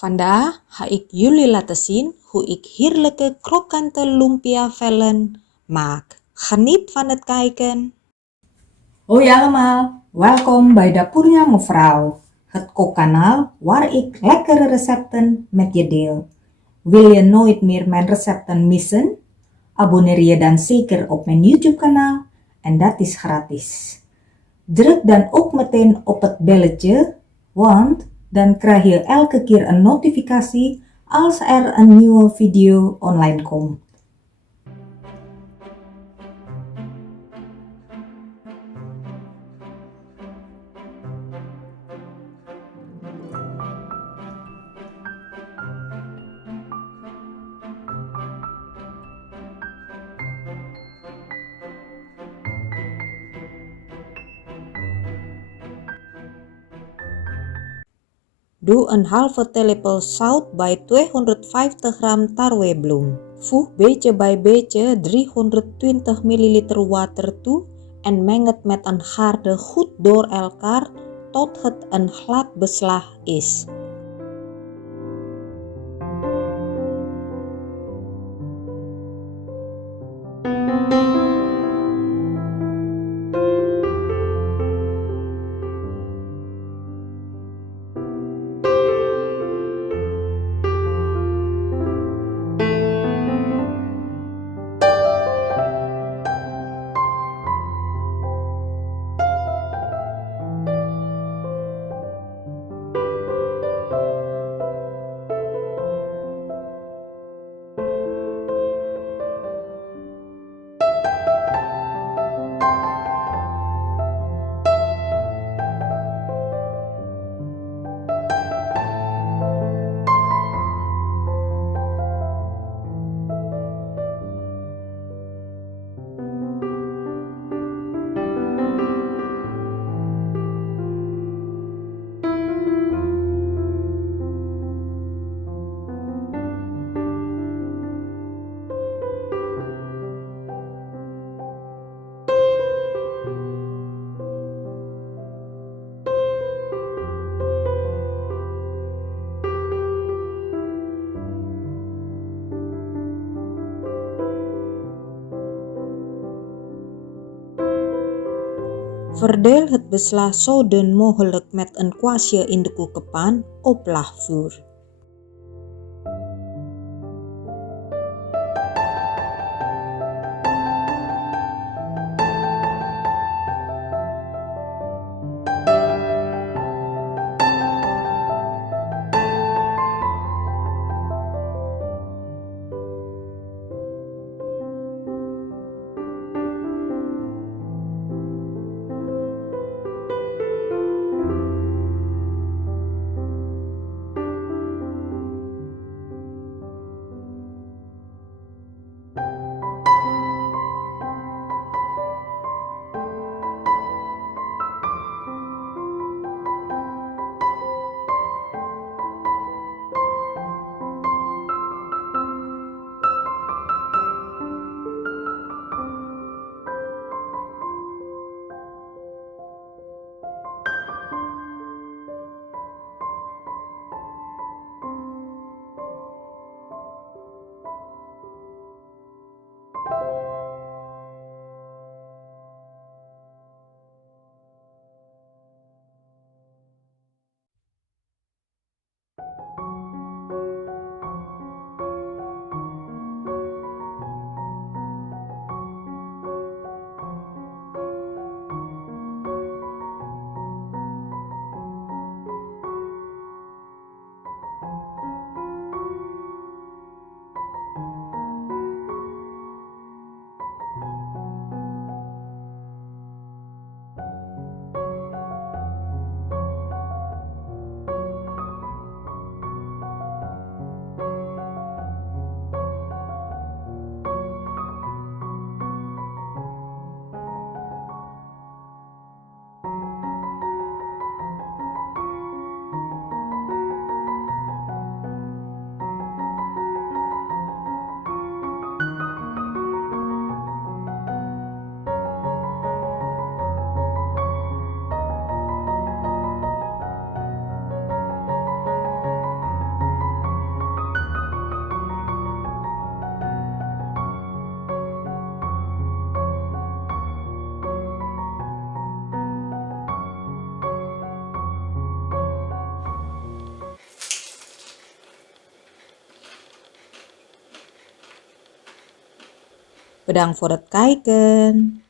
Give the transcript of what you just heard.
Vandaag ga ik jullie laten zien hoe ik heerlijke krokante lumpia-vellen maak. Geniet van het kijken! Hoi allemaal, welkom bij Dapurnya Mevrouw, het kookkanaal waar ik lekkere recepten met je deel. Wil je nooit meer mijn recepten missen? Abonneer je dan zeker op mijn YouTube kanaal en dat is gratis. Druk dan ook meteen op het belletje, want dan krijg je elke keer een notificatie als er een nieuwe video online komt. Doe een halve theelepel zout bij 250 gram tarwebloem. Voeg beetje bij beetje 320 ml water toe en meng het met een garde goed door elkaar tot het een glad beslag is. Verdeel het beslag zo dun mogelijk met een kwastje in de koekenpan op laag vuur. Bedankt voor het kijken.